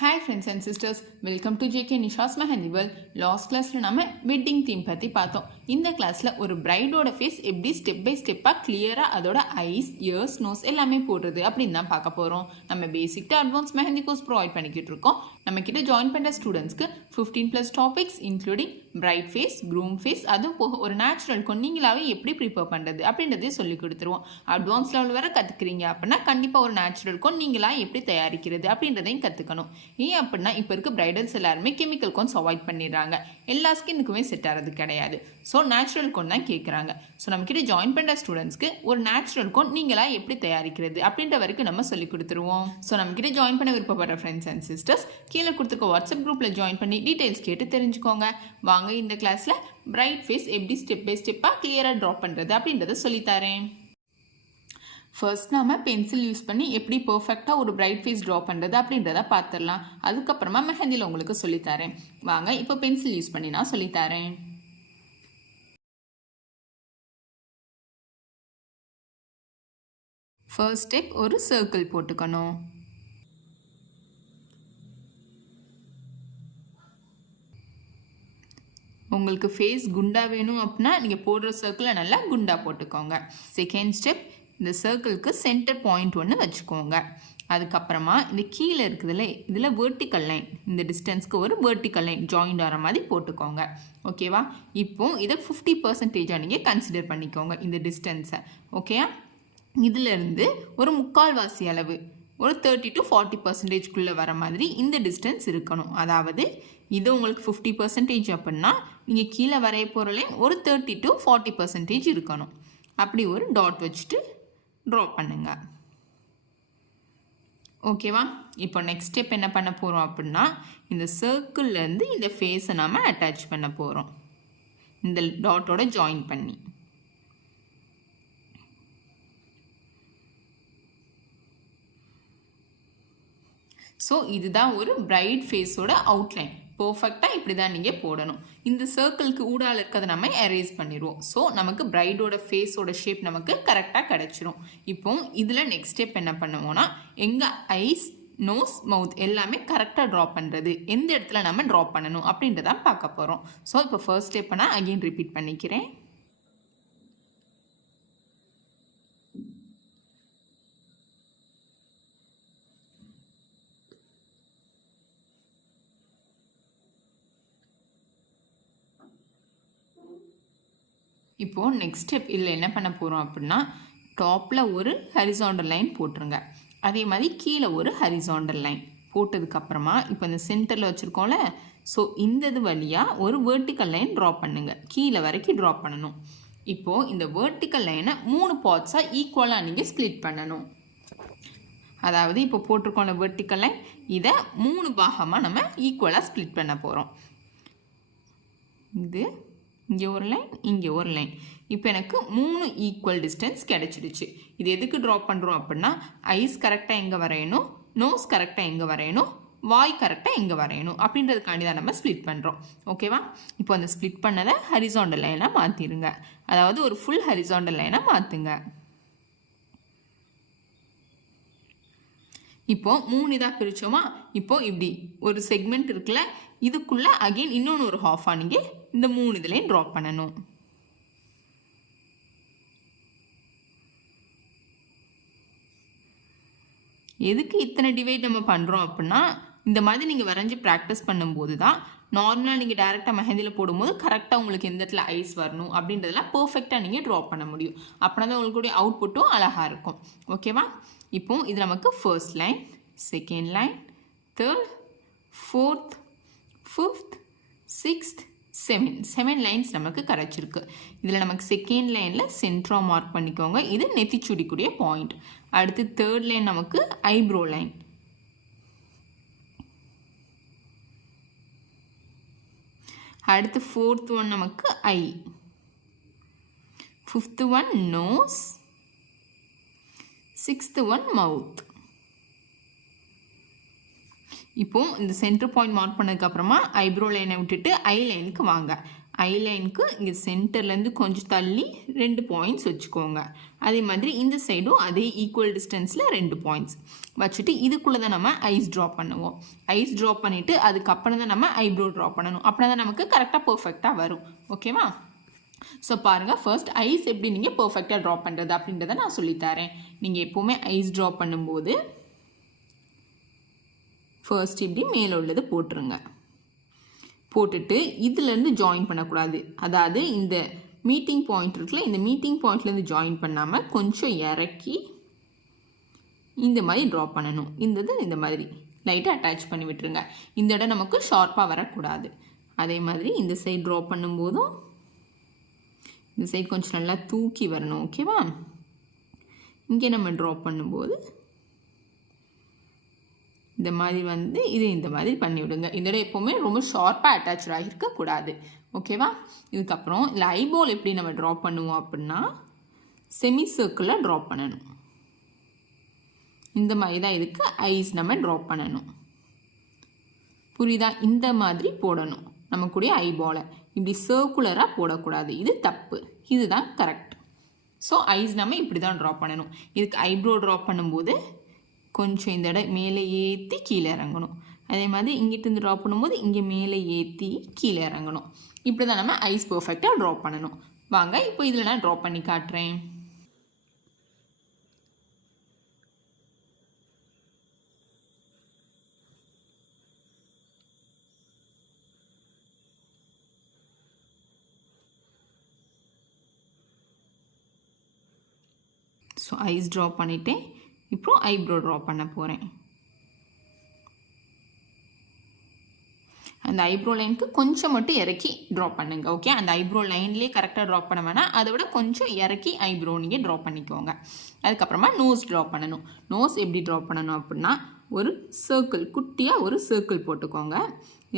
Hi friends and sisters, welcome to JK Nisha's Mehendi World. Last classல நம்ம wedding theme பற்றி பார்த்தோம். இந்த கிளாஸில் ஒரு பிரைடோட ஃபேஸ் எப்படி ஸ்டெப் பை ஸ்டெப்பாக கிளியராக அதோட ஐஸ், இயர்ஸ், நோஸ் எல்லாமே போடுறது அப்படின்னு தான் பார்க்க போகிறோம். நம்ம basic to advance mehndi course provide பண்ணிக்கிட்டு இருக்கோம். நம்ம கிட்ட ஜாயின் பண்ணுற ஸ்டூடெண்ட்ஸ்க்கு 15+ topics including bride face, groom face, அதுவும் போக ஒரு நேச்சுரலுக்கும் நீங்களாவே எப்படி ப்ரிப்பேர் பண்ணுறது அப்படின்றதையும் சொல்லி கொடுத்துருவோம். அட்வான்ஸ் லெவல் வரை கற்றுக்குறீங்க அப்படின்னா கண்டிப்பாக ஒரு நேச்சுரலுக்கும் நீங்களாக எப்படி தயாரிக்கிறது அப்படின்றதையும் கற்றுக்கணும். ஏன் அப்படின்னா இப்போ இருக்க பிரைடல்ஸ் எல்லாருமே கெமிக்கல் கோன்ஸ் அவாய்ட் பண்ணிடுறாங்க. எல்லா ஸ்கின்னுக்குமே செட் ஆகிறது கிடையாது. ஸோ நேச்சுரல் கோன் தான் கேட்குறாங்க. ஸோ நம்மக்கிட்ட ஜாயின் பண்ணுற ஸ்டூடெண்ட்ஸ்க்கு ஒரு நேச்சுரல் கோன் நீங்களாக எப்படி தயாரிக்கிறது அப்படின்ற வரைக்கும் நம்ம சொல்லி கொடுத்துருவோம். ஸோ நம்மக்கிட்ட ஜாயின் பண்ண விருப்பப்படுற ஃப்ரெண்ட்ஸ் அண்ட் சிஸ்டர்ஸ் கீழே கொடுத்துருக்க வாட்ஸ்அப் குரூப்பில் ஜாயின் பண்ணி டீட்டெயில்ஸ் கேட்டு தெரிஞ்சுக்கோங்க. வாங்க இந்த கிளாஸில் பிரைட் ஃபேஸ் எப்படி ஸ்டெப் பை ஸ்டெப்பாக கிளியராக ட்ரா பண்ணுறது அப்படின்றத சொல்லித்தரேன். ஃபர்ஸ்ட் நாம் பென்சில் யூஸ் பண்ணி எப்படி பர்ஃபெக்டாக ஒரு பிரைட் ஃபேஸ் ட்ரா பண்ணுறது அப்படின்றத பார்த்துடலாம். அதுக்கப்புறமா மெஹந்தியில் உங்களுக்கு சொல்லித்தரேன். வாங்க இப்போ பென்சில் யூஸ் பண்ணி நான் சொல்லித்தரேன். ஃபர்ஸ்ட் ஸ்டெப் ஒரு சர்க்கிள் போட்டுக்கணும். உங்களுக்கு ஃபேஸ் குண்டா வேணும் அப்படின்னா நீங்கள் போடுற சர்க்கிளை நல்லா குண்டா போட்டுக்கோங்க. செகண்ட் ஸ்டெப், இந்த சர்க்கிளுக்கு சென்டர் பாயிண்ட் ஒன்று வச்சுக்கோங்க. அதுக்கப்புறமா இந்த கீழே இருக்குதுல்ல, இதில் வெர்டிக்கல் லைன், இந்த டிஸ்டன்ஸ்க்கு ஒரு வெர்டிக்கல் லைன் ஜாயிண்ட் ஆகிற மாதிரி போட்டுக்கோங்க. ஓகேவா? இப்போ இதை 50% நீங்கள் கன்சிடர் பண்ணிக்கோங்க இந்த டிஸ்டன்ஸை. ஓகேயா? இதிலேருந்து ஒரு முக்கால்வாசி அளவு ஒரு 30 to 40% வர மாதிரி இந்த டிஸ்டன்ஸ் இருக்கணும். அதாவது இது உங்களுக்கு 50% அப்படின்னா நீங்கள் கீழே வரைய போகிற லைன் ஒரு 30 to 40% இருக்கணும். அப்படி ஒரு டாட் வச்சுட்டு ட்ரா பண்ணுங்க. ஓகேவா? இப்போ நெக்ஸ்ட் ஸ்டெப் என்ன பண்ண போகிறோம் அப்படின்னா இந்த சர்க்கிள்லேருந்து இந்த ஃபேஸை நாம் அட்டாச் பண்ண போகிறோம், இந்த டாட்டோட ஜாயின் பண்ணி. ஸோ இதுதான் ஒரு பிரைட் ஃபேஸோட அவுட்லைன். பர்ஃபெக்டாக இப்படி தான் நீங்கள் போடணும். இந்த சர்க்கிளுக்கு ஊடால இருக்கிறத நம்ம எரேஸ் பண்ணிடுவோம். ஸோ நமக்கு பிரைடோட ஃபேஸோட ஷேப் நமக்கு கரெக்டாக கிடச்சிரும். இப்போ இதில் நெக்ஸ்ட் ஸ்டெப் என்ன பண்ணுவோன்னா எங்கள் ஐஸ், நோஸ், மவுத் எல்லாமே கரெக்டாக ட்ரா பண்ணுறது, எந்த இடத்துல நம்ம ட்ரா பண்ணணும் அப்படின்றதான் பார்க்க போகிறோம். ஸோ இப்போ ஃபர்ஸ்ட் ஸ்டெப்பை நான் அகெயின் ரிப்பீட் பண்ணிக்கிறேன். இப்போது நெக்ஸ்ட் ஸ்டெப் இதில் என்ன பண்ண போகிறோம் அப்படின்னா டாப்பில் ஒரு ஹரிசாண்டல் லைன் போட்டுருங்க. அதே மாதிரி கீழே ஒரு ஹரிசாண்டல் லைன் போட்டதுக்கப்புறமா இப்போ இந்த சென்டரில் வச்சுருக்கோம்ல, ஸோ இந்த இது வழியாக ஒரு வெர்டிக்கல் லைன் ட்ரா பண்ணுங்கள். கீழே வரைக்கும் ட்ரா பண்ணணும். இப்போது இந்த வெர்டிக்கல் லைனை 3 பார்ட்ஸாக ஈக்குவலாக நீங்கள் ஸ்ப்ளிட் பண்ணணும். அதாவது இப்போ போட்டிருக்கோம்ல வெர்டிக்கல் லைன், இதை 3 பாகமாக நம்ம ஈக்குவலாக ஸ்ப்ளிட் பண்ண போகிறோம். இது இங்கே ஒரு லைன், இங்கே ஒரு லைன். இப்போ எனக்கு 3 ஈக்குவல் டிஸ்டன்ஸ் கிடச்சிடுச்சு. இது எதுக்கு ட்ரா பண்ணுறோம் அப்படின்னா ஐஸ் கரெக்டாக எங்கே வரையணும், நோஸ் கரெக்டாக எங்கே வரையணும், வாய் கரெக்டாக எங்கே வரையணும் அப்படின்றதுக்காண்டி தான் நம்ம ஸ்ப்ளிட் பண்ணுறோம். ஓகேவா? இப்போ அந்த ஸ்ப்ளிட் பண்ணதை ஹரிசாண்டல் லைனாக மாற்றிடுங்க. அதாவது ஒரு ஃபுல் ஹரிசாண்டல் லைனாக மாற்றுங்க. இப்போது 3 இதாக பிரித்தோமா, இப்போது இப்படி ஒரு செக்மெண்ட் இருக்குல்ல, இதுக்குள்ளே அகெயின் இன்னொன்று ஒரு ஹாஃபாக நீங்கள் இந்த 3 இதுலேயும் ட்ரா பண்ணணும். எதுக்கு இத்தனை டிவைட் நம்ம பண்ணுறோம் அப்படின்னா இந்த மாதிரி நீங்கள் வரைஞ்சி ப்ராக்டிஸ் பண்ணும்போது தான் நார்மலாக நீங்கள் டேரெக்டாக மெஹந்தியில் போடும்போது கரெக்டாக உங்களுக்கு எந்த இடத்துல ஐஸ் வரணும் அப்படின்றதெல்லாம் பர்ஃபெக்டாக நீங்கள் ட்ரா பண்ண முடியும். அப்படின்னா தான் உங்களுடைய அவுட்புட்டும் அழகாக இருக்கும். ஓகேவா? இப்போ இது நமக்கு first line, second line, third, fourth, fifth, sixth, 7 lines நமக்கு கிடச்சிருக்கு. இதில் நமக்கு செகண்ட் லைனில் சென்டராக மார்க் பண்ணிக்கோங்க. இது நெத்திச்சுடிக்கூடிய பாயிண்ட். அடுத்து தேர்ட் லைன் நமக்கு ஐப்ரோ லைன். அடுத்து ஃபோர்த் ஒன் நமக்கு eye, fifth one nose, sixth one mouth. இப்போ இந்த சென்டர் பாயிண்ட் மார்க் பண்ணதுக்கப்புறமா ஐப்ரோ லைனை விட்டுட்டு ஐ லைனுக்கு வாங்க. ஐலைனுக்கு இங்கே சென்டர்லேருந்து கொஞ்சம் தள்ளி 2 பாயிண்ட்ஸ் வச்சுக்கோங்க. அதே மாதிரி இந்த சைடும் அதே ஈக்குவல் டிஸ்டன்ஸில் 2 பாயிண்ட்ஸ் வச்சுட்டு இதுக்குள்ளே தான் நம்ம ஐஸ் ட்ரா பண்ணுவோம். ஐஸ் ட்ரா பண்ணிவிட்டு அதுக்கப்புறம் தான் நம்ம ஐப்ரோ ட்ரா பண்ணணும். அப்படின்னா தான் நமக்கு கரெக்டாக பர்ஃபெக்டாக வரும். ஓகேவா? ஸோ பாருங்கள், ஃபர்ஸ்ட் ஐஸ் எப்படி நீங்கள் பர்ஃபெக்டாக ட்ரா பண்ணுறது அப்படின்றத நான் சொல்லித்தரேன். நீங்கள் எப்போவுமே ஐஸ் ட்ரா பண்ணும்போது ஃபர்ஸ்ட் இப்படி மேலே உள்ளது போட்டுருங்க. போட்டுட்டு இதுலேருந்து ஜாயின் பண்ணக்கூடாது. அதாவது இந்த மீட்டிங் பாயிண்ட் இருக்குல்ல, இந்த மீட்டிங் பாயிண்ட்லேருந்து ஜாயின் பண்ணாமல் கொஞ்சம் இறக்கி இந்த மாதிரி ட்ரா பண்ணணும். இந்த மாதிரி லைட்டாக அட்டாச் பண்ணி விட்டுருங்க. இந்த இடம் நமக்கு ஷார்ப்பாக வரக்கூடாது. அதே மாதிரி இந்த சைடு ட்ரா பண்ணும்போதும் இந்த சைடு கொஞ்சம் நல்லா தூக்கி வரணும். ஓகேவா? இங்கே நம்ம ட்ரா பண்ணும்போது இந்த மாதிரி வந்து இந்த மாதிரி பண்ணிவிடுங்க. இந்த இடம் எப்போவுமே ரொம்ப ஷார்ப்பாக அட்டாச்சாக இருக்கக்கூடாது. ஓகேவா? இதுக்கப்புறம் இல்லை ஐபால் எப்படி நம்ம ட்ரா பண்ணுவோம் அப்படின்னா செமி சர்க்கிளாக ட்ரா பண்ணணும். இந்த மாதிரி தான் இதுக்கு ஐஸ் நம்ம ட்ரா பண்ணணும். புரியுதா? இந்த மாதிரி போடணும். நமக்குடைய ஐபாலை இப்படி சர்க்குலராக போடக்கூடாது. இது தப்பு. இதுதான் கரெக்ட். ஸோ ஐஸ் நம்ம இப்படி தான் ட்ரா பண்ணணும். இதுக்கு ஐப்ரோ ட்ரா பண்ணும்போது கொஞ்சம் இந்த இடம் மேலே ஏற்றி கீழே இறங்கணும். அதே மாதிரி இங்கிட்டிருந்து ட்ரா பண்ணும்போது இங்கே மேலே ஏற்றி கீழே இறங்கணும். இப்படி தான் நம்ம ஐஸ் பர்ஃபெக்டாக ட்ரா பண்ணணும். வாங்க இப்போ இதில் நான் ட்ரா பண்ணி காட்டுறேன். ஸோ ஐஸ் ட்ரா பண்ணிவிட்டேன். இப்போ ஐப்ரோ ட்ரா பண்ண போகிறேன். அந்த ஐப்ரோ லைனுக்கு கொஞ்சம் மட்டும் இறக்கி ட்ரா பண்ணுங்க. ஓகே? அந்த ஐப்ரோ லைன்லேயே கரெக்டாக ட்ரா பண்ண வேணாம். அதை விட கொஞ்சம் இறக்கி ஐப்ரோ நீங்கள் ட்ரா பண்ணிக்கோங்க. அதுக்கப்புறமா நோஸ் ட்ரா பண்ணணும். நோஸ் எப்படி ட்ரா பண்ணணும் அப்படின்னா ஒரு சர்க்கிள், குட்டியாக ஒரு சர்க்கிள் போட்டுக்கோங்க.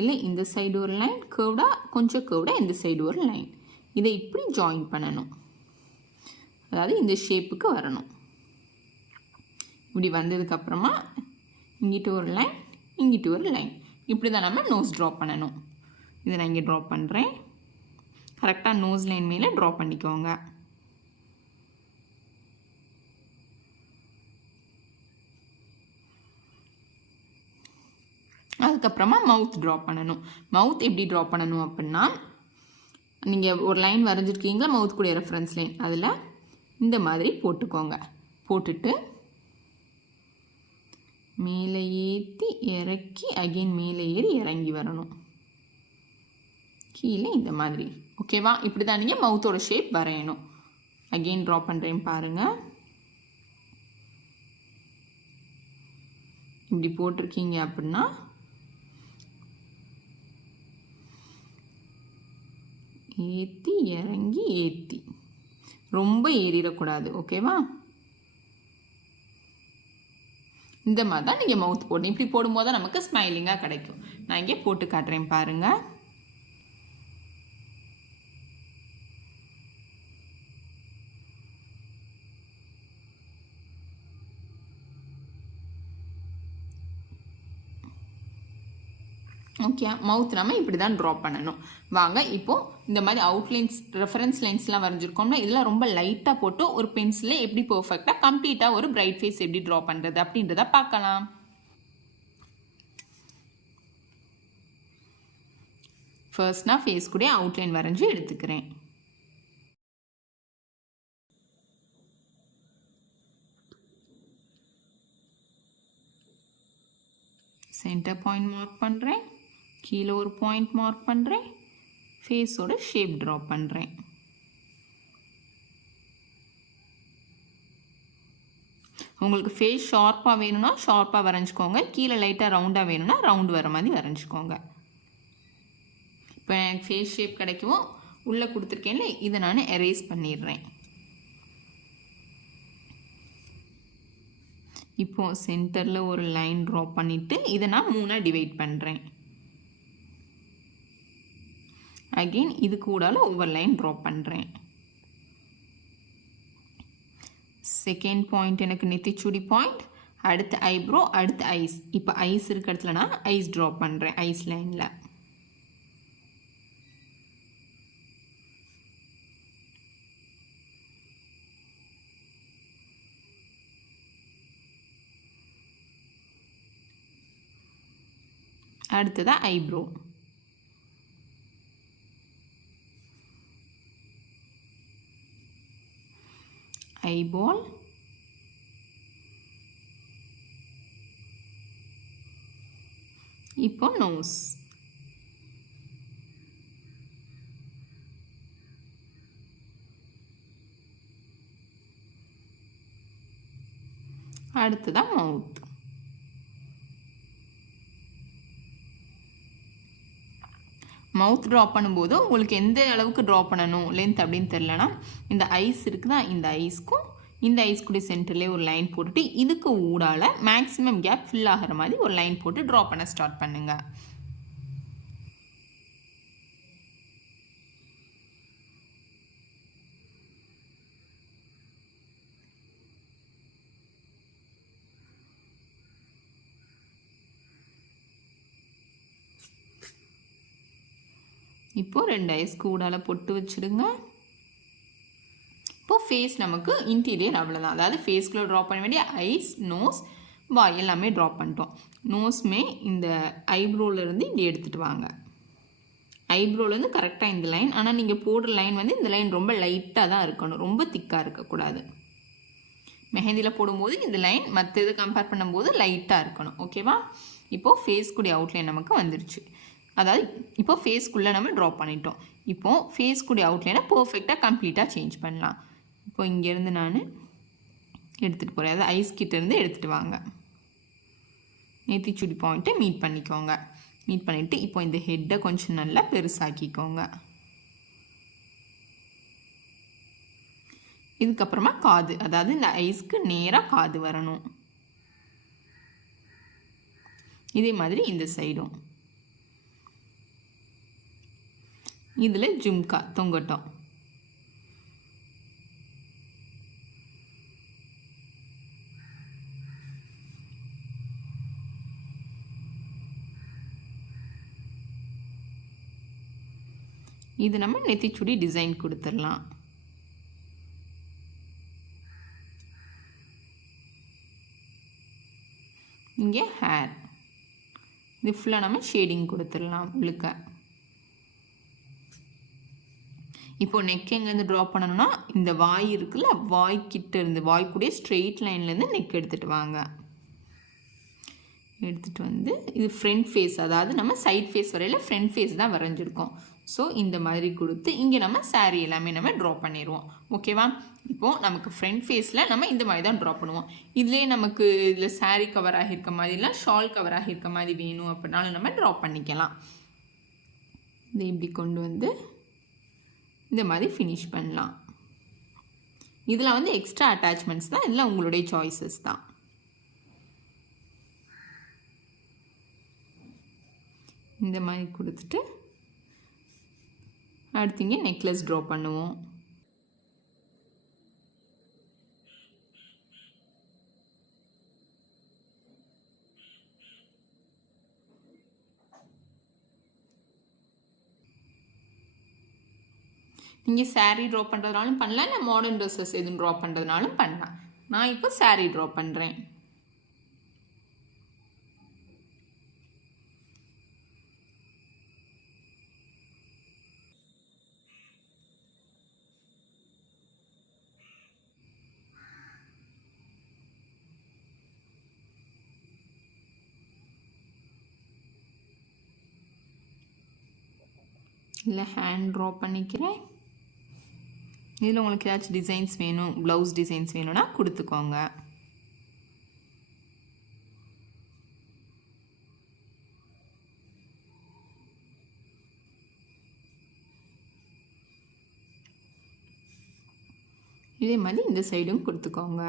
இல்லை இந்த சைடு ஒரு லைன் கர்வ்டாக, கொஞ்சம் கர்வ்டாக இந்த சைடு ஒரு லைன். இதை இப்படி ஜாயின் பண்ணணும். அதாவது இந்த ஷேப்புக்கு வரணும். இப்படி வந்ததுக்கப்புறமா இங்கிட்டு ஒரு லைன், இங்கிட்டு ஒரு லைன். இப்படி தான் நம்ம நோஸ் ட்ரா பண்ணணும். இதை நான் இங்கே ட்ரா பண்ணுறேன். கரெக்டாக நோஸ் லைன் மேலே ட்ரா பண்ணிக்கோங்க. அதுக்கப்புறமா மவுத் ட்ரா பண்ணணும். மவுத் எப்படி ட்ரா பண்ணணும் அப்படின்னா நீங்கள் ஒரு லைன் வரைஞ்சிருக்கீங்களா மவுத் கூட ரெஃபரன்ஸ் லைன், அதில் இந்த மாதிரி போட்டுக்கோங்க. போட்டுட்டு மேலே ஏற்றி இறக்கி அகெயின் மேலே ஏறி இறங்கி வரணும். கீழே இந்த மாதிரி. ஓகேவா? இப்படி தான் நீங்கள் மவுத்தோட ஷேப் வரையணும். அகெயின் ட்ரா பண்ணுறேன் பாருங்கள். இப்படி போட்டிருக்கீங்க அப்படின்னா ஏற்றி இறங்கி ஏற்றி, ரொம்ப ஏறிடக்கூடாது. ஓகேவா? இந்த மாதிரி தான் நீங்கள் மவுத் போடணும். இப்படி போடும்போது தான் நமக்கு ஸ்மைலிங்காக கிடைக்கும். நான் இங்கே போட்டு காட்டுறேன் பாருங்கள். ஓகே? மவுத் நம்ம இப்படி தான் ட்ரா பண்ணணும். வாங்க இப்போது இந்த மாதிரி அவுட்லைன்ஸ், ரெஃபரன்ஸ் லைன்ஸ்லாம் வரைஞ்சிருக்கோம்னா இதெல்லாம் ரொம்ப லைட்டாக போட்டு ஒரு பென்சிலில் எப்படி பர்ஃபெக்டாக கம்ப்ளீட்டாக ஒரு பிரைட் ஃபேஸ் எப்படி ட்ரா பண்ணுறது அப்படின்றத பார்க்கலாம். ஃபர்ஸ்ட் நான் ஃபேஸ் கூட அவுட்லைன் வரைஞ்சி எடுத்துக்கிறேன். சென்டர் பாயிண்ட் மார்க் பண்ணுறேன். கீழே ஒரு பாயிண்ட் மார்க் பண்ணுறேன். ஃபேஸோட ஷேப் ட்ரா பண்ணுறேன். உங்களுக்கு ஃபேஸ் ஷார்ப்பாக வேணும்னா ஷார்ப்பாக வரைஞ்சிக்கோங்க. கீழே லைட்டாக ரவுண்டாக வேணும்னா ரவுண்டு வர மாதிரி வரைஞ்சிக்கோங்க. இப்போ எனக்கு ஃபேஸ் ஷேப் கிடைக்கவும் உள்ளே கொடுத்துருக்கேன்ல, இதை நான் எரேஸ் பண்ணிடுறேன். இப்போது சென்டரில் ஒரு லைன் ட்ரா பண்ணிவிட்டு இதை நான் 3ஆக டிவைட் பண்ணுறேன். அகெயின் இது கூடால ஒவ்வொரு லைன் ட்ரா பண்ணுறேன். செகண்ட் பாயிண்ட் எனக்கு நெத்திச்சுடி பாயிண்ட், அடுத்து ஐப்ரோ, அடுத்து ஐஸ். இப்போ ஐஸ் இருக்க இடத்துல நான் ஐஸ் ட்ரா பண்ணுறேன் ஐஸ் லைனில். அடுத்ததாக ஐப்ரோ, ஐபால், இப்போ நோஸ், அடுத்ததான் மவுத். மவுத் ட்ரா பண்ணும்போது உங்களுக்கு எந்த அளவுக்கு ட்ரா பண்ணணும் லென்த் அப்படின்னு தெரிலனா இந்த ஐஸ் இருக்குதா, இந்த ஐஸ்க்கும் இந்த ஐஸ்குடைய சென்டர்லேயே ஒரு லைன் போட்டுட்டு இதுக்கு ஊடால மேக்ஸிமம் கேப் ஃபில் ஆகிற மாதிரி ஒரு லைன் போட்டு ட்ரா பண்ண ஸ்டார்ட் பண்ணுங்கள். இப்போது 2 ஐஸ் கூடால பொட்டு வச்சுடுங்க. இப்போது ஃபேஸ் நமக்கு இன்டீரியர் அவ்வளோதான். அதாவது ஃபேஸ்க்குள்ளே ட்ரா பண்ண வேண்டிய ஐஸ், நோஸ், வாய் எல்லாமே ட்ரா பண்ணிட்டோம். நோஸ்மே இந்த ஐப்ரோலேருந்து இப்படி எடுத்துகிட்டு வாங்க. ஐப்ரோலேருந்து கரெக்டாக இந்த லைன். ஆனால் நீங்கள் போடுற லைன் வந்து இந்த லைன் ரொம்ப லைட்டாக தான் இருக்கணும், ரொம்ப திக்காக இருக்கக்கூடாது. மெஹந்தியில் போடும்போது இந்த லைன் மற்ற இது கம்பேர் பண்ணும்போது லைட்டாக இருக்கணும். ஓகேவா? இப்போது ஃபேஸ்க்குடைய அவுட்லைன் நமக்கு வந்துடுச்சு. அதாவது இப்போ ஃபேஸ்க்குள்ளே நம்ம ட்ரா பண்ணிட்டோம். இப்போது ஃபேஸ்க்குடைய அவுட்லைனை பர்ஃபெக்டாக கம்ப்ளீட்டாக சேஞ்ச் பண்ணலாம். இப்போ இங்கேருந்து நான் எடுத்துகிட்டு போகிறேன். அதாவது ஐஸ் கிட்டேருந்து எடுத்துகிட்டு வாங்க. நெத்திச்சுடி பாயிண்ட்டை மீட் பண்ணிக்கோங்க. மீட் பண்ணிவிட்டு இப்போ இந்த ஹெட்டை கொஞ்சம் நல்லா பெருசாக்கிக்கோங்க. இதுக்கப்புறமா காது, அதாவது இந்த ஐஸ்க்கு நேராக காது வரணும். இதே மாதிரி இந்த சைடும். இதில் ஜும்கா தொங்கட்டும். இது நம்ம நெத்திச்சுடி டிசைன் கொடுத்துடலாம். இங்கே ஹேர், இது ஃபுல்லாக நம்ம ஷேடிங் கொடுத்துடலாம் உள்ளுக்க. இப்போ நெக் எங்கேருந்து ட்ரா பண்ணணும்னா இந்த வாய் இருக்குல்ல, வாய்க்கிட்ட இருந்து வாய்க்குடைய ஸ்ட்ரெயிட் லைன்லேருந்து நெக் எடுத்துகிட்டு வாங்க. எடுத்துகிட்டு வந்து இது ஃப்ரண்ட் ஃபேஸ், அதாவது நம்ம சைட் ஃபேஸ் வரையில் ஃப்ரண்ட் ஃபேஸ் தான் வரைஞ்சிருக்கோம். ஸோ இந்த மாதிரி கொடுத்து இங்கே நம்ம சாரீ எல்லாமே நம்ம ட்ரா பண்ணிடுவோம். ஓகேவா? இப்போது நமக்கு ஃப்ரண்ட் ஃபேஸில் நம்ம இந்த மாதிரி தான் ட்ரா பண்ணுவோம். இதுலேயே நமக்கு இதில் சாரீ கவர் ஆகியிருக்க மாதிரிலாம் ஷால் கவர் ஆகியிருக்க மாதிரி வேணும் அப்படின்னாலும் நம்ம ட்ரா பண்ணிக்கலாம். இதை இப்படி கொண்டு வந்து இந்த மாதிரி ஃபினிஷ் பண்ணலாம். இதில் வந்து எக்ஸ்ட்ரா அட்டாச்மெண்ட்ஸ் தான், இதில் உங்களுடைய சாய்ஸஸ் தான். இந்த மாதிரி கொடுத்துட்டு அடுத்து இங்கே நெக்லஸ் ட்ரா பண்ணுவோம். நீங்கள் சாரீ ட்ரா பண்ணுறதுனாலும் பண்ணலாம், இல்லை மாடர்ன் ட்ரெஸ்ஸஸ் எதுவும் ட்ரா பண்ணுறதுனாலும் பண்ணலாம். நான் இப்போ சாரீ ட்ரா பண்ணுறேன். இல்லை ஹேண்ட் ட்ரா பண்ணிக்கிறேன். இதில் உங்களுக்கு ஏதாச்சும் டிசைன்ஸ் வேணும், ப்ளவுஸ் டிசைன்ஸ் வேணும்னா கொடுத்துக்கோங்க. இதே மாதிரி இந்த சைடும் கொடுத்துக்கோங்க.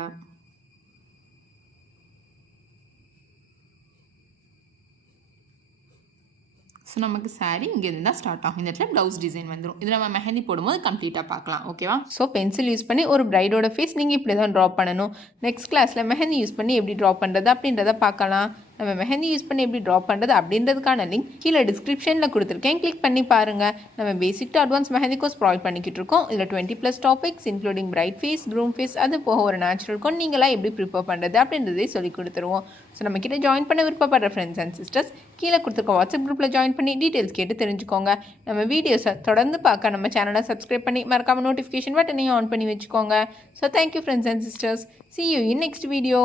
ஸோ நமக்கு சாரீ இங்கேருந்து தான் ஸ்டார்ட் ஆகும். இந்த இடத்துல ப்ளவுஸ் டிசைன் வந்துடும். இது நம்ம மெஹந்தி போடும்போது கம்ப்ளீட்டாக பார்க்கலாம். ஓகேவா? ஸோ பென்சில் யூஸ் பண்ணி ஒரு பிரைடோட ஃபேஸ் நீங்கள் இப்படி தான் ட்ரா பண்ணணும். நெக்ஸ்ட் கிளாஸில் மெஹந்தி யூஸ் பண்ணி எப்படி ட்ரா பண்ணுறது அப்படின்றத பார்க்கலாம். நம்ம மெஹந்தி யூஸ் பண்ணி எப்படி ட்ரா பண்ணுறது அப்படின்றதுக்கான லிங்க் கீழே டிஸ்கிரிப்ஷனில் கொடுத்துருக்கேன், கிளிக் பண்ணி பாருங்கள். நம்ம basic to advance mehndi course provide பண்ணிக்கிட்டு இருக்கோம். இதில் 20+ topics including bride face, groom face, அது போக ஒரு நேச்சுரல் கோன் நீங்களாம் எப்படி ப்ரிப்பேர் பண்ணுறது அப்படின்றதே சொல்லி கொடுத்துருவோம். ஸோ நம்ம கிட்ட ஜாயின் பண்ண விருப்பப்படுற ஃப்ரெண்ட்ஸ் அண்ட் சிஸ்டர்ஸ் கீழே கொடுத்துருக்க வாட்ஸ்அப் குரூப்பில் ஜாயின் பண்ணி டீட்டெயில்ஸ் கேட்டு தெரிஞ்சுக்கோங்க. நம்ம வீடியோஸை தொடர்ந்து பார்க்க நம்ம சேனலை சப்ஸ்கிரைப் பண்ணி மறக்காம நோட்டிஃபிகேஷன் பட்டனையும் ஆன் பண்ணி வச்சுக்கோங்க. So thank you friends and sisters. See you in next video.